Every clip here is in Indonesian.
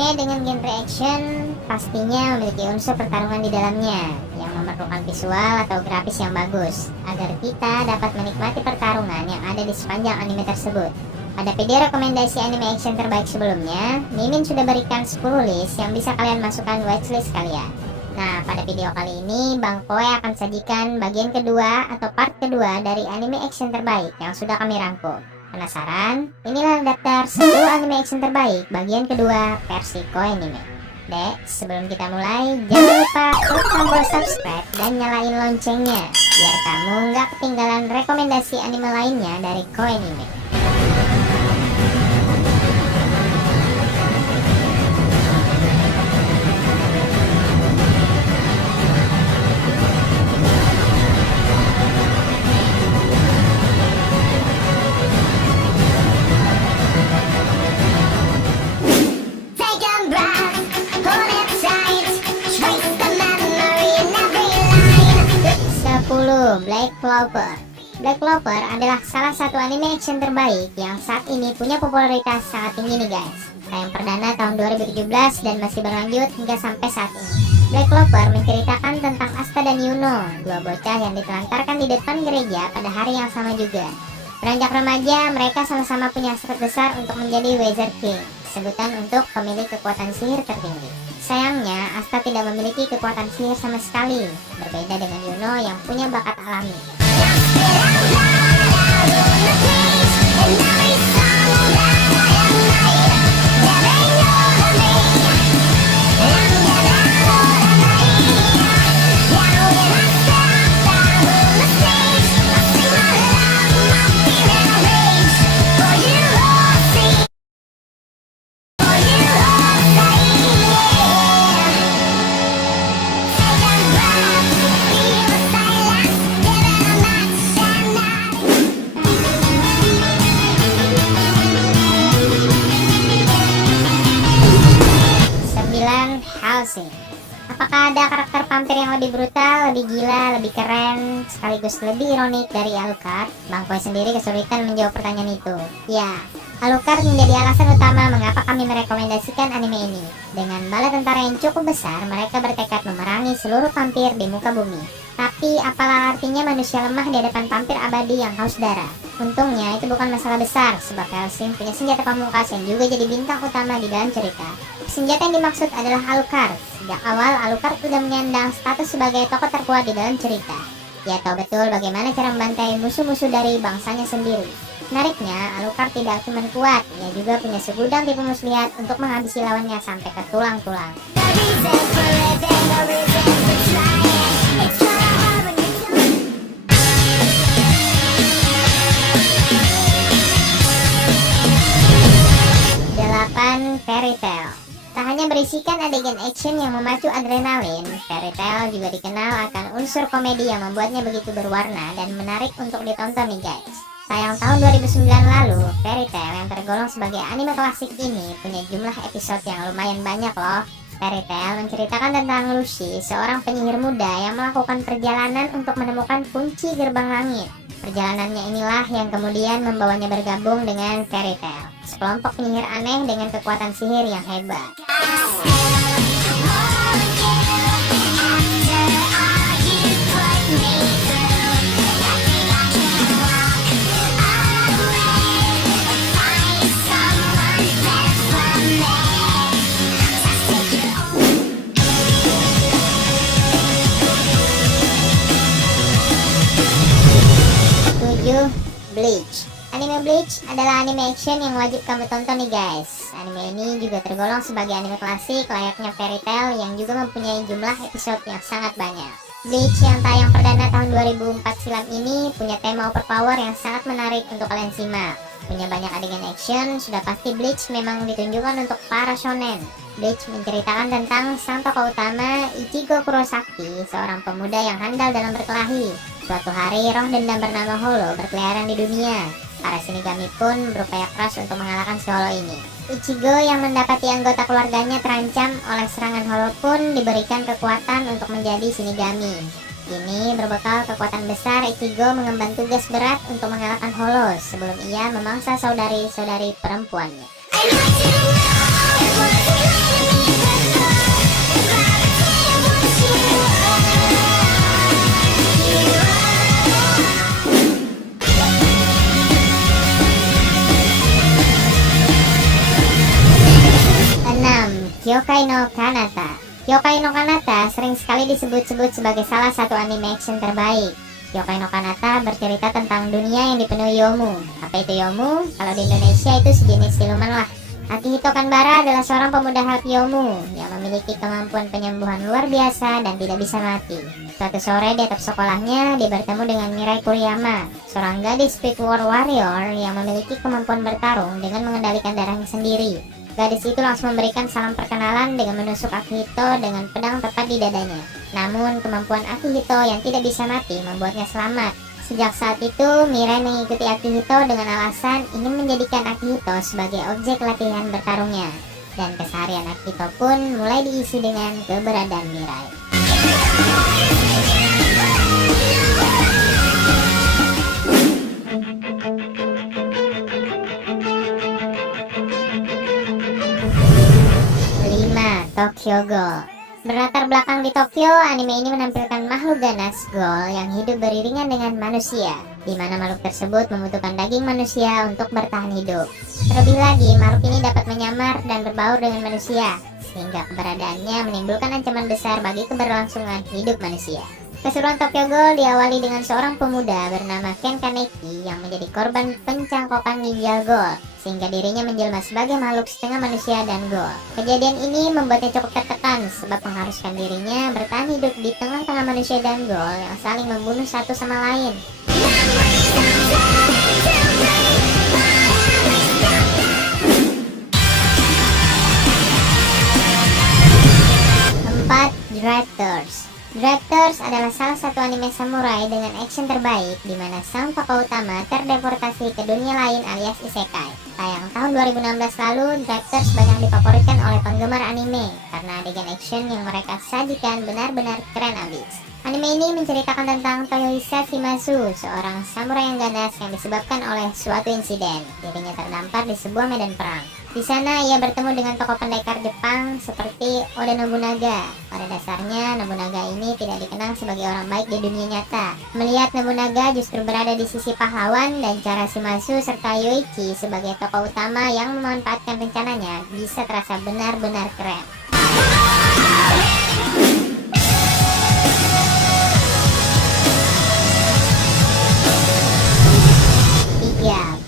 Anime dengan genre action pastinya memiliki unsur pertarungan di dalamnya yang memerlukan visual atau grafis yang bagus agar kita dapat menikmati pertarungan yang ada di sepanjang anime tersebut. Pada video rekomendasi anime action terbaik sebelumnya, Mimin sudah berikan 10 list yang bisa kalian masukkan watchlist kalian. Nah, pada video kali ini Bang Koe akan sajikan bagian kedua atau part kedua dari anime action terbaik yang sudah kami rangkum. Penasaran? Inilah daftar 10 anime action terbaik bagian kedua versi Koenime. Dek, sebelum kita mulai, jangan lupa klik tombol subscribe dan nyalain loncengnya biar kamu nggak ketinggalan rekomendasi anime lainnya dari Koenime. Black Clover. Black Clover adalah salah satu anime action terbaik yang saat ini punya popularitas sangat tinggi nih guys. Tayang perdana tahun 2017 dan masih berlanjut hingga sampai saat ini. Black Clover menceritakan tentang Asta dan Yuno, dua bocah yang ditelantarkan di depan gereja pada hari yang sama juga. Beranjak remaja, mereka sama-sama punya hasrat besar untuk menjadi Wizard King, sebutan untuk pemilik kekuatan sihir tertinggi. Sayangnya, Asta tidak memiliki kekuatan sihir sama sekali, berbeda dengan Yuno yang punya bakat alami. Hellsing. Apakah ada karakter vampir yang lebih brutal, lebih gila, lebih keren, sekaligus lebih ironik dari Alucard? Bang Koe sendiri kesulitan menjawab pertanyaan itu. Ya, Alucard menjadi alasan utama mengapa kami merekomendasikan anime ini. Dengan bala tentara yang cukup besar, mereka bertekad memerangi seluruh vampir di muka bumi. Tapi apalah artinya manusia lemah di hadapan vampir abadi yang haus darah? Untungnya itu bukan masalah besar, sebab Hellsing punya senjata pamungkas yang juga jadi bintang utama di dalam cerita. Senjata yang dimaksud adalah Alucard. Sejak awal, Alucard sudah menyandang status sebagai tokoh terkuat di dalam cerita. Ia tahu betul bagaimana cara membantai musuh-musuh dari bangsanya sendiri. Menariknya, Alucard tidak cuma kuat, ia juga punya segudang tipu muslihat untuk menghabisi lawannya sampai ke tulang-tulang. Fairy Tail. Tak hanya berisikan adegan action yang memacu adrenalin, Fairy Tail juga dikenal akan unsur komedi yang membuatnya begitu berwarna dan menarik untuk ditonton nih guys. Tayang tahun 2009 lalu, Fairy Tail yang tergolong sebagai anime klasik ini punya jumlah episode yang lumayan banyak loh. Fairy Tail menceritakan tentang Lucy, seorang penyihir muda yang melakukan perjalanan untuk menemukan kunci gerbang langit. Perjalanannya inilah yang kemudian membawanya bergabung dengan Fairy Tail, sekelompok penyihir aneh dengan kekuatan sihir yang hebat. Bleach. Anime Bleach adalah anime action yang wajib kamu tonton nih guys. Anime ini juga tergolong sebagai anime klasik layaknya Fairy Tail yang juga mempunyai jumlah episode yang sangat banyak. Bleach yang tayang perdana tahun 2004 silam ini punya tema overpower yang sangat menarik untuk kalian simak. Punya banyak adegan action, sudah pasti Bleach memang ditunjukkan untuk para shonen. Bleach menceritakan tentang sang tokoh utama Ichigo Kurosaki, seorang pemuda yang handal dalam berkelahi. Suatu hari, roh dendam bernama Holo berkeliaran di dunia. Para Shinigami pun berupaya keras untuk mengalahkan si Holo ini. Ichigo yang mendapati anggota keluarganya terancam oleh serangan Holo pun diberikan kekuatan untuk menjadi Shinigami. Kini berbekal kekuatan besar, Ichigo mengemban tugas berat untuk mengalahkan Holo sebelum ia memangsa saudari-saudari perempuannya. Kyokai no Kanata. Kyokai no Kanata sering sekali disebut-sebut sebagai salah satu anime action terbaik. Kyokai no Kanata bercerita tentang dunia yang dipenuhi yomu. Apa itu yomu? Kalau di Indonesia itu sejenis siluman lah. Akihito Kanbara adalah seorang pemuda Hakyomu yang memiliki kemampuan penyembuhan luar biasa dan tidak bisa mati. Suatu sore di atap sekolahnya, dia bertemu dengan Mirai Kuriyama, seorang gadis Speed War Warrior yang memiliki kemampuan bertarung dengan mengendalikan darahnya sendiri. Gadis itu langsung memberikan salam perkenalan dengan menusuk Akihito dengan pedang tepat di dadanya. Namun, kemampuan Akihito yang tidak bisa mati membuatnya selamat. Sejak saat itu, Mirai mengikuti Akihito dengan alasan ingin menjadikan Akihito sebagai objek latihan bertarungnya. Dan keseharian Akihito pun mulai diisi dengan keberadaan Mirai. Tokyo Ghoul. Berlatar belakang di Tokyo, anime ini menampilkan makhluk ganas Ghoul yang hidup beriringan dengan manusia, di mana makhluk tersebut membutuhkan daging manusia untuk bertahan hidup. Terlebih lagi, makhluk ini dapat menyamar dan berbaur dengan manusia, sehingga keberadaannya menimbulkan ancaman besar bagi keberlangsungan hidup manusia. Keseruan Tokyo Ghoul diawali dengan seorang pemuda bernama Ken Kaneki yang menjadi korban pencangkokan ginjal Ghoul, sehingga dirinya menjelma sebagai makhluk setengah manusia dan Ghoul. Kejadian ini membuatnya cukup tertekan sebab mengharuskan dirinya bertahan hidup di tengah-tengah manusia dan Ghoul yang saling membunuh satu sama lain. 4. Drifters. Drifters adalah salah satu anime samurai dengan action terbaik di mana sang tokoh utama terdeportasi ke dunia lain alias isekai. Tayang tahun 2016 lalu, Drifters banyak difavoritkan oleh penggemar anime karena adegan action yang mereka sajikan benar-benar keren abis. Anime ini menceritakan tentang Toyohisa Shimazu, seorang samurai yang ganas yang disebabkan oleh suatu insiden. Dirinya terdampar di sebuah medan perang. Di sana ia bertemu dengan tokoh pendekar Jepang seperti Oda Nobunaga. Pada dasarnya Nobunaga ini tidak dikenal sebagai orang baik di dunia nyata. Melihat Nobunaga justru berada di sisi pahlawan dan cara Shimazu serta Yoichi sebagai tokoh utama yang memanfaatkan rencananya bisa terasa benar-benar keren.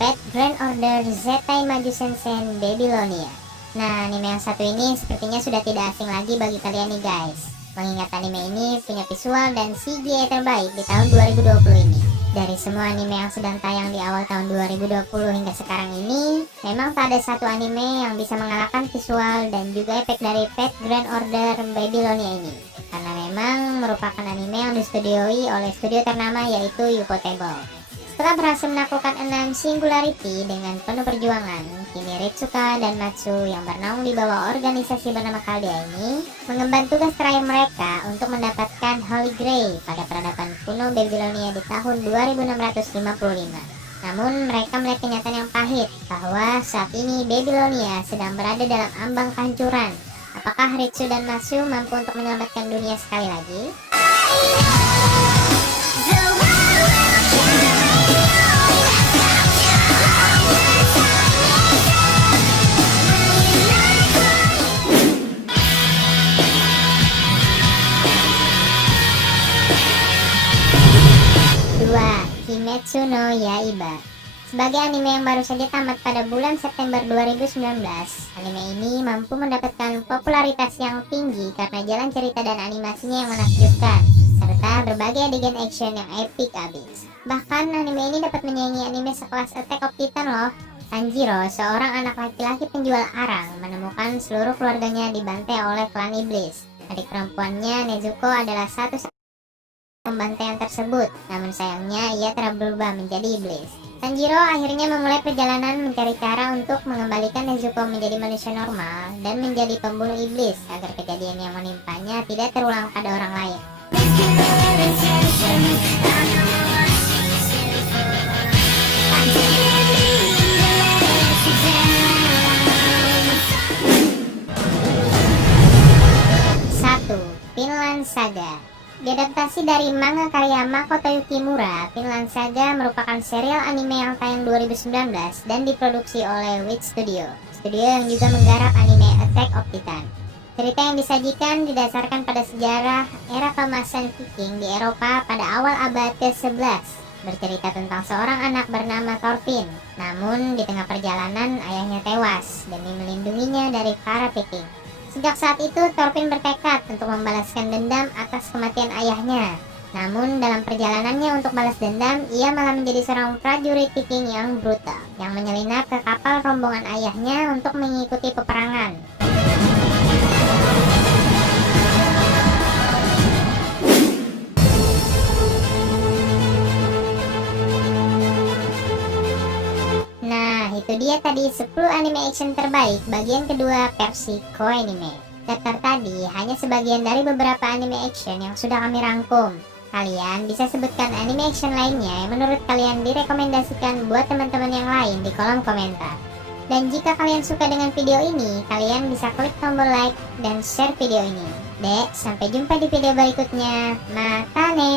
Pet Grand Order Zettai Maju Sensen Babylonia. Nah, anime yang satu ini sepertinya sudah tidak asing lagi bagi kalian nih guys. Mengingat anime ini punya visual dan CGI terbaik di tahun 2020 ini. Dari semua anime yang sedang tayang di awal tahun 2020 hingga sekarang ini, memang tak ada satu anime yang bisa mengalahkan visual dan juga efek dari Pet Grand Order Babylonia ini. Karena memang merupakan anime yang distudioi oleh studio ternama yaitu Ufotable. Setelah berhasil menaklukkan 6 Singularity dengan penuh perjuangan, kini Ritsuka dan Matsu yang bernaung di bawah organisasi bernama Caldea ini mengemban tugas terakhir mereka untuk mendapatkan Holy Grail pada peradaban kuno Babylonia di tahun 2655. Namun mereka melihat kenyataan yang pahit bahwa saat ini Babylonia sedang berada dalam ambang kehancuran. Apakah Ritsu dan Matsu mampu untuk menyelamatkan dunia sekali lagi? Kimetsu no Yaiba. Sebagai anime yang baru saja tamat pada bulan September 2019, anime ini mampu mendapatkan popularitas yang tinggi karena jalan cerita dan animasinya yang menakjubkan, serta berbagai adegan action yang epic abis. Bahkan anime ini dapat menyaingi anime sekelas Attack of Titan loh. Tanjiro, seorang anak laki-laki penjual arang, menemukan seluruh keluarganya dibantai oleh klan iblis. Adik perempuannya Nezuko adalah satu pembantaian tersebut, namun sayangnya ia telah berubah menjadi iblis. Tanjiro akhirnya memulai perjalanan mencari cara untuk mengembalikan Nezuko menjadi manusia normal dan menjadi pembunuh iblis agar kejadian yang menimpanya tidak terulang pada orang lain. Vinland Saga. Diadaptasi dari manga karya Makoto Yukimura, Vinland Saga merupakan serial anime yang tayang 2019 dan diproduksi oleh Wit Studio, studio yang juga menggarap anime Attack of Titan. Cerita yang disajikan didasarkan pada sejarah era pemasan Viking di Eropa pada awal abad ke-11, bercerita tentang seorang anak bernama Thorfinn. Namun di tengah perjalanan ayahnya tewas demi melindunginya dari para Viking. Sejak saat itu Thorfinn bertekad untuk membalaskan dendam atas kematian ayahnya. Namun dalam perjalanannya untuk balas dendam, ia malah menjadi seorang prajurit Viking yang brutal, yang menyelinap ke kapal rombongan ayahnya untuk mengikuti peperangan. Nah, itu dia tadi 10 anime action terbaik bagian kedua versi Koanime. Daftar tadi hanya sebagian dari beberapa anime action yang sudah kami rangkum. Kalian bisa sebutkan anime action lainnya yang menurut kalian direkomendasikan buat teman-teman yang lain di kolom komentar. Dan jika kalian suka dengan video ini, kalian bisa klik tombol like dan share video ini. Dek, sampai jumpa di video berikutnya. Matane!